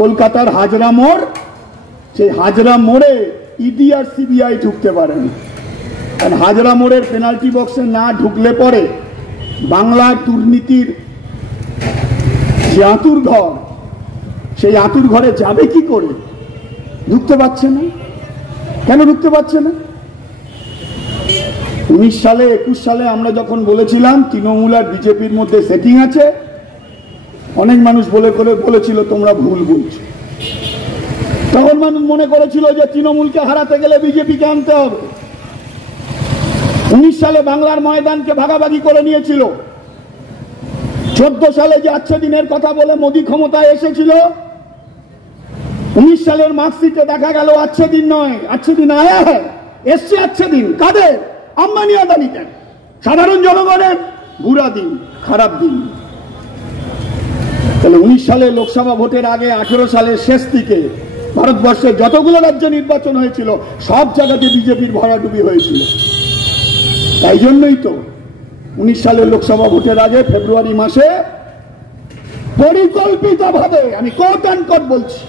কলকাতার হাজরা মোড়, সেই হাজরা মোড়ে ইডি আর সিবিআই ঢুকতে পারেন। আর হাজরা মোড়ের পেনাল্টি বক্সে না ঢুকলে পরে বাংলার দুর্নীতির যে আঁতুর ঘর, সেই আঁতুর ঘরে যাবে কি করে? ঢুকতে পারছে না। কেন ঢুকতে পারছে না? 19 সালে 21 সালে আমরা যখন বলেছিলাম তৃণমূল আর বিজেপির মধ্যে সেটিং আছে, অনেক মানুষ বলেছিল তোমরা ভুল বলছো। তখন মানুষ মনে করেছিল যে তৃণমূলকে হারাতে গেলে বিজেপিকে আনতে হবে। 19 সালে বাংলার ময়দানকে ভাগাভাগি করে নিয়েছিল। 14 সালে যে আচ্ছে দিনের কথা বলে মোদী ক্ষমতায় এসেছিল, 19 সালের মার্কশিটে দেখা গেল আচ্ছে দিন নয়, আচ্ছে দিন আয়া হ্যাঁ, এসছে আচ্ছে দিন কাদের? আম্বানি আদানিদের। সাধারণ জনগণের বুড়া দিন, খারাপ দিন। তাহলে 19 সালের লোকসভা ভোটের আগে 18 সালের শেষ দিকে ভারতবর্ষের যতগুলো রাজ্য নির্বাচন হয়েছিল সব জায়গাতে বিজেপির ভরাডুবি হয়েছিল। তাই জন্যই তো 19 সালের লোকসভা ভোটের আগে ফেব্রুয়ারি মাসে পরিকল্পিতভাবে, আমি কোট অ্যান্ড কোট বলছি,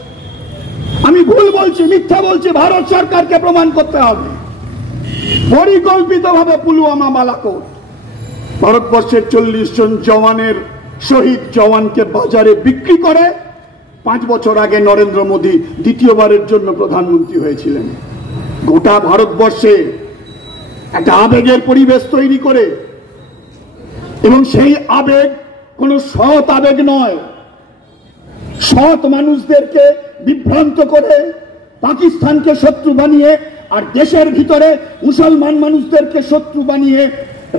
আমি ভুল বলছি, মিথ্যা বলছি, ভারত সরকারকে প্রমাণ করতে হবে, পরিকল্পিতভাবে পুলওয়ামা, বালাকোট, ভারতবর্ষের 40 জন জওয়ানের শহীদ জওয়ানকে বাজারে বিক্রি করে 5 বছর আগে নরেন্দ্র মোদী দ্বিতীয়বারের জন্য প্রধানমন্ত্রী হয়েছিলেন। গোটা ভারতবর্ষে একটা আবেগের পরিবেশ তৈরি করে, এবং সেই আবেগ কোনো সৎ আবেগ নয়, সৎ মানুষদেরকে বিভ্রান্ত করে পাকিস্তানকে শত্রু বানিয়ে আর দেশের ভিতরে মুসলমান মানুষদেরকে শত্রু বানিয়ে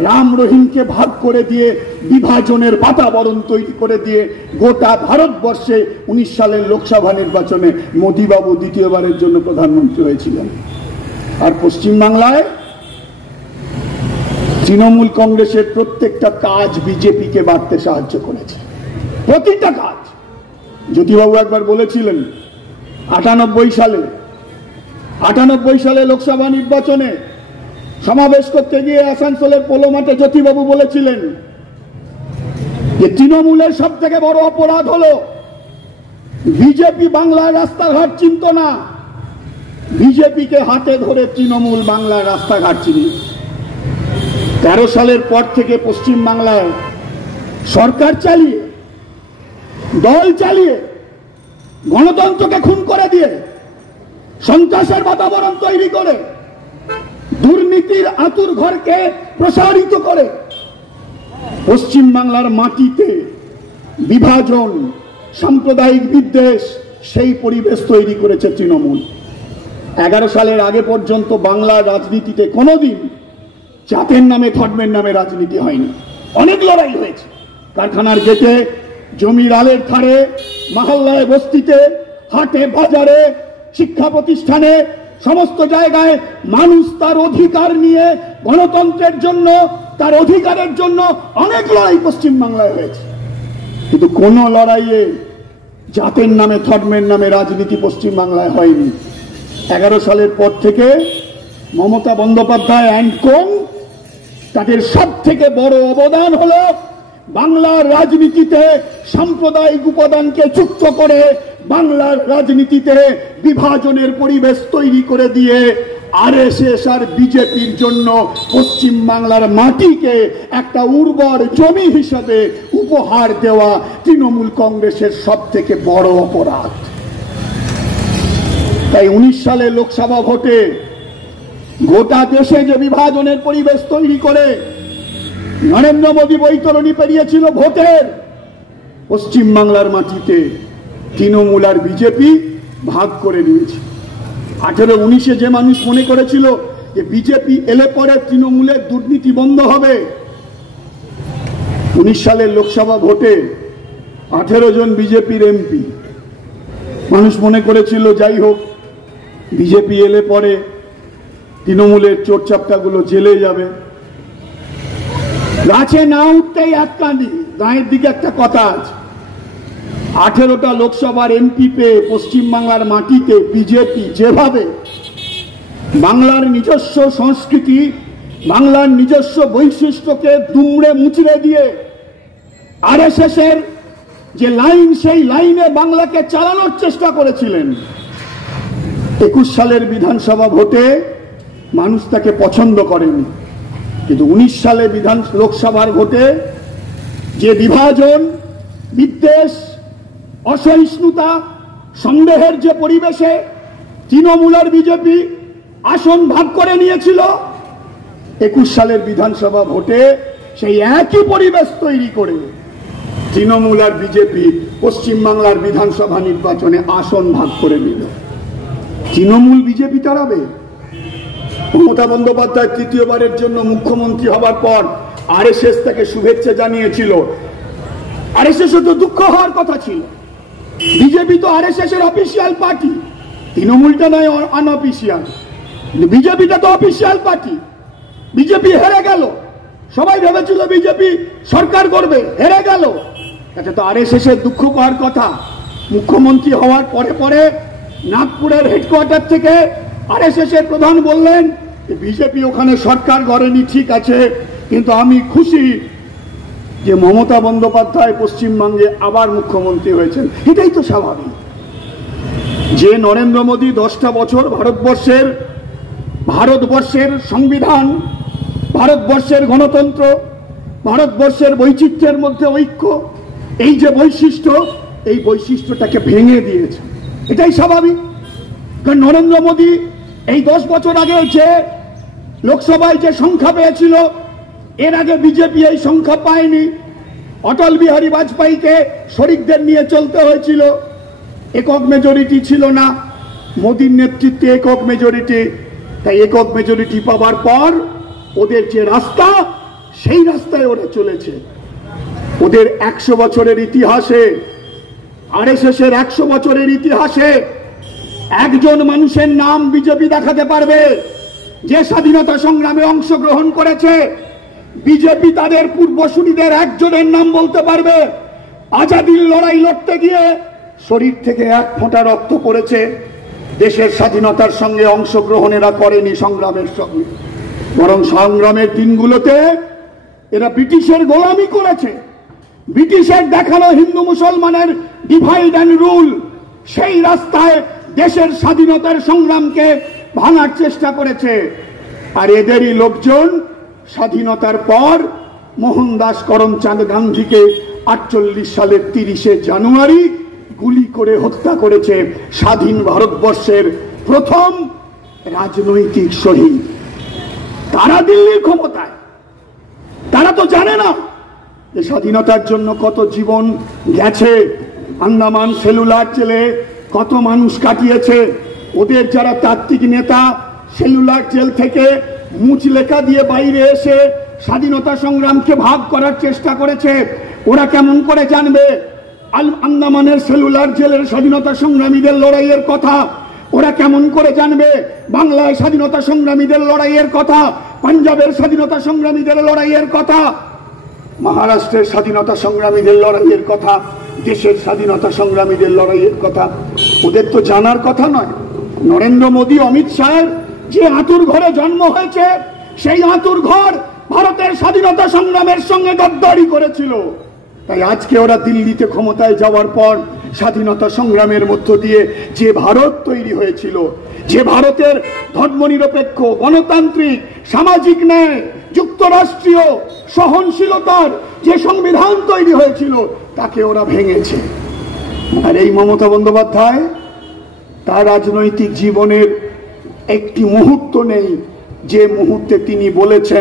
রাম রহিমকে ভাগ করে দিয়ে বিভাজনের বাতাবরণ তৈরি করে দিয়ে গোটা ভারতবর্ষে 19 সালের লোকসভা নির্বাচনে মোদীবাবু দ্বিতীয়বারের জন্য প্রধানমন্ত্রী হয়েছিলেন। আর পশ্চিমবাংলায় তৃণমূল কংগ্রেসের প্রত্যেকটা কাজ বিজেপিকে বাড়তে সাহায্য করেছে, প্রতিটা কাজ। জ্যোতিবাবু একবার বলেছিলেন 98 সালে লোকসভা নির্বাচনে সমাবেশ করতে গিয়ে আসানসোলের পোলো মাঠে জ্যোতিবাবু বলেছিলেন যে তৃণমূলের সব থেকে বড় অপরাধ হলো বিজেপি বাংলার রাস্তাঘাট চিনত না, বিজেপিকে হাতে ধরে তৃণমূল বাংলার রাস্তাঘাট চিনি। 13 সালের পর থেকে পশ্চিম বাংলায় সরকার চালিয়ে, দল চালিয়ে, গণতন্ত্রকে খুন করে দিয়ে, সন্ত্রাসের বাতাবরণ তৈরি করে, দুর্নীতির আঁতুর ঘরকে প্রসারিত করে পশ্চিম বাংলার মাটিতে বিভাজন, সাম্প্রদায়িক বিদ্বেষ, সেই পরিবেশ তৈরি করেছে তৃণমূল। 11 সালের আগে পর্যন্ত বাংলার রাজনীতিতে কোনোদিন জাতের নামে, ধর্মের নামে রাজনীতি হয়নি। অনেক লড়াই হয়েছে, কারখানার গেটে, জমির আলের ধারে, মহল্লায়, বস্তিতে, হাটে, বাজারে, শিক্ষা প্রতিষ্ঠানে, সমস্ত জায়গায় মানুষ তার অধিকার নিয়ে গণতন্ত্রের জন্য, তার অধিকারের জন্য অনেক লড়াই পশ্চিম বাংলায় হয়েছে। কিন্তু কোন লড়াইয়ে জাতের নামে, ধর্মের নামে রাজনীতি পশ্চিম বাংলায় হয়নি। 11 সালের পর থেকে মমতা বন্দ্যোপাধ্যায় অ্যান্ড কোং, তাদের সব থেকে বড় অবদান হলো বাংলার রাজনীতিতে সাম্প্রদায়িক উপাদানকে যুক্ত করে বাংলার রাজনীতিতে বিভাজনের পরিবেশ তৈরি করে দিয়ে আরএসএস আর বিজেপির জন্য পশ্চিম বাংলার মাটিকে একটা উর্বর জমি হিসাবে উপহার দেওয়া তৃণমূল কংগ্রেসের সব থেকে বড় অপরাধ। তাই 19 সালে লোকসভা ভোটে গোটা দেশে যে বিভাজনের পরিবেশ তৈরি করে নরেন্দ্র মোদী বৈতরণী পেরিয়েছিল ভোটের, পশ্চিম বাংলার মাটিতে তৃণমূল আর বিজেপি ভাগ করে নিয়েছে। 18-19 যে মানুষ মনে করেছিল যে বিজেপি এলে পরে তৃণমূলের দুর্নীতি বন্ধ হবে, 19 সালের লোকসভা ভোটে 18 জন বিজেপির এমপি, মানুষ মনে করেছিল যাই হোক বিজেপি এলে পরে তৃণমূলের চোরচাপ্টাগুলো জেলে যাবে। গাছে না উঠতেই এক কাঁদি, গায়ের দিকে একটা কথা আছে, 18টা লোকসভার এমপি পেয়ে পশ্চিমবাংলার মাটিতে বিজেপি যেভাবে বাংলার নিজস্ব সংস্কৃতি, বাংলার নিজস্ব বৈশিষ্ট্যকে দুমড়ে মুচড়ে দিয়ে আরএসএস এর যে লাইন, সেই লাইনে বাংলাকে চালানোর চেষ্টা করেছিলেন। 21 সালের বিধানসভা ভোটে মানুষ তাকে পছন্দ করেনি, কিন্তু 19 সালে লোকসভার ভোটে যে বিভাজন, বিদ্বেষ, অসহিষ্ণুতা, সন্দেহের যে পরিবেশে তৃণমূল আর বিজেপি আসন ভাগ করে নিয়েছিল, 21 সালের বিধানসভা ভোটে সেই একই পরিবেশ তৈরি করে তৃণমূল আর বিজেপি পশ্চিমবাংলার বিধানসভা নির্বাচনে আসন ভাগ করে নিল। তৃণমূল বিজেপি তাড়াবে? মমতা বন্দ্যোপাধ্যায় তৃতীয়বারের জন্য মুখ্যমন্ত্রী হবার পর আরএসএস তাকে শুভেচ্ছা জানিয়েছিল। আরএসএস তো দুঃখ হওয়ার কথা ছিল। বিজেপি তো আরএসএস এর অফিসিয়াল পার্টি, তৃণমূলটা নয় আনঅফিসিয়াল, বিজেপিটা তো অফিসিয়াল পার্টি। বিজেপি হেরে গেল, সবাই ভেবেছিল বিজেপি সরকার করবে, হেরে গেল। আচ্ছা, তো আরএসএস এর দুঃখ পাওয়ার কথা। মুখ্যমন্ত্রী হওয়ার পরে পরে নাগপুরের হেডকোয়ার্টার থেকে আরএসএস এর প্রধান বললেন বিজেপি ওখানে সরকার গড়েনি, ঠিক আছে, কিন্তু আমি খুশি যে মমতা বন্দ্যোপাধ্যায় পশ্চিমবঙ্গে আবার মুখ্যমন্ত্রী হয়েছেন। এটাই তো স্বাভাবিক। যে নরেন্দ্র মোদী 10টা বছর ভারতবর্ষের সংবিধান, ভারতবর্ষের গণতন্ত্র, ভারতবর্ষের বৈচিত্র্যের মধ্যে ঐক্য, এই যে বৈশিষ্ট্য, এই বৈশিষ্ট্যটাকে ভেঙে দিয়েছে। এটাই স্বাভাবিক। কারণ নরেন্দ্র মোদী এই 10 বছর আগে যে লোকসভায় যে সংখ্যা পেয়েছিল, এর আগে বিজেপি এই সংখ্যা পায়নি। অটল বিহারী বাজপেয়ীকে শরিকদের নিয়ে চলতে হয়েছিল, একক মেজরিটি ছিল না। মোদীর নেতৃত্বে একক মেজরিটি। তাই একক মেজরিটি পাওয়ার পর ওদের যে রাস্তা, সেই রাস্তায় ওরা চলেছে। ওদের 100 বছরের ইতিহাসে, আরএসএস এর 100 বছরের ইতিহাসে একজন মানুষের নাম বিজেপি দেখাতে পারবে যে স্বাধীনতা সংগ্রামে অংশগ্রহণ করেছে। বিজেপি তাদের পূর্বসূরীদের একজনের নাম বলতে পারবে আজাদির লড়াই লড়তে গিয়ে শরীর থেকে 1 ফোঁটা রক্ত পড়েছে। দেশের স্বাধীনতার সঙ্গে অংশগ্রহণেরা করেনি সংগ্রামের সঙ্গে, বরং সংগ্রামের দিনগুলোতে এরা ব্রিটিশের গোলামি করেছে। ব্রিটিশের দেখানো হিন্দু মুসলমানের ডিভাইড অ্যান্ড রুল, সেই রাস্তায় দেশের স্বাধীনতার সংগ্রামকে ভাঙার চেষ্টা করেছে। আর এদেরই লোকজন স্বাধীনতার পর মোহনদাস করমচাঁদ গান্ধীকে 48 সালের 30শে জানুয়ারি গুলি করে হত্যা করেছে। স্বাধীন ভারতবর্ষের প্রথম রাজনৈতিক শহীদ। তারা দিল্লির ক্ষমতায়, তারা তো জানে না যে স্বাধীনতার জন্য কত জীবন গেছে। আন্দামান সেলুলার জেলে কত মানুষ কাটিয়েছে। ওদের যারা তাত্ত্বিক নেতা সেলুলার জেল থেকে মুচলেখা দিয়ে বাইরে এসে স্বাধীনতা সংগ্রামকে ভাগ করার চেষ্টা করেছে। ওরা কেমন করে জানবে আন্দামানের সেলুলার জেলের স্বাধীনতা সংগ্রামীদের লড়াইয়ের কথা? ওরা কেমন করে জানবে বাংলায় স্বাধীনতা সংগ্রামীদের লড়াইয়ের কথা, পাঞ্জাবের স্বাধীনতা সংগ্রামীদের লড়াইয়ের কথা, মহারাষ্ট্রের স্বাধীনতা সংগ্রামীদের লড়াইয়ের কথা, দেশের স্বাধীনতা সংগ্রামীদের লড়াইয়ের কথা? ওদের তো জানার কথা নয়। নরেন্দ্র মোদী, অমিত শাহের যে আঁতুর ঘরে জন্ম হয়েছে, সেই আঁতুর ঘর ভারতের স্বাধীনতা সংগ্রামের সঙ্গে গদ্দারি করেছিল। তাই আজকে ওরা দিল্লিতে ক্ষমতায় যাওয়ার পর স্বাধীনতা সংগ্রামের মধ্য দিয়ে যে ভারত তৈরি হয়েছিল, যে ভারতের ধর্মনিরপেক্ষ, গণতান্ত্রিক, সামাজিক ন্যায়, যুক্তরাষ্ট্রীয় সহনশীলতার যে সংবিধান তৈরি হয়েছিল, তাকে ওরা ভেঙেছে। আর এই মমতা বন্দ্যোপাধ্যায়, তার রাজনৈতিক জীবনের একটি মুহূর্ত নেই যে মুহূর্তে তিনি বলেছেন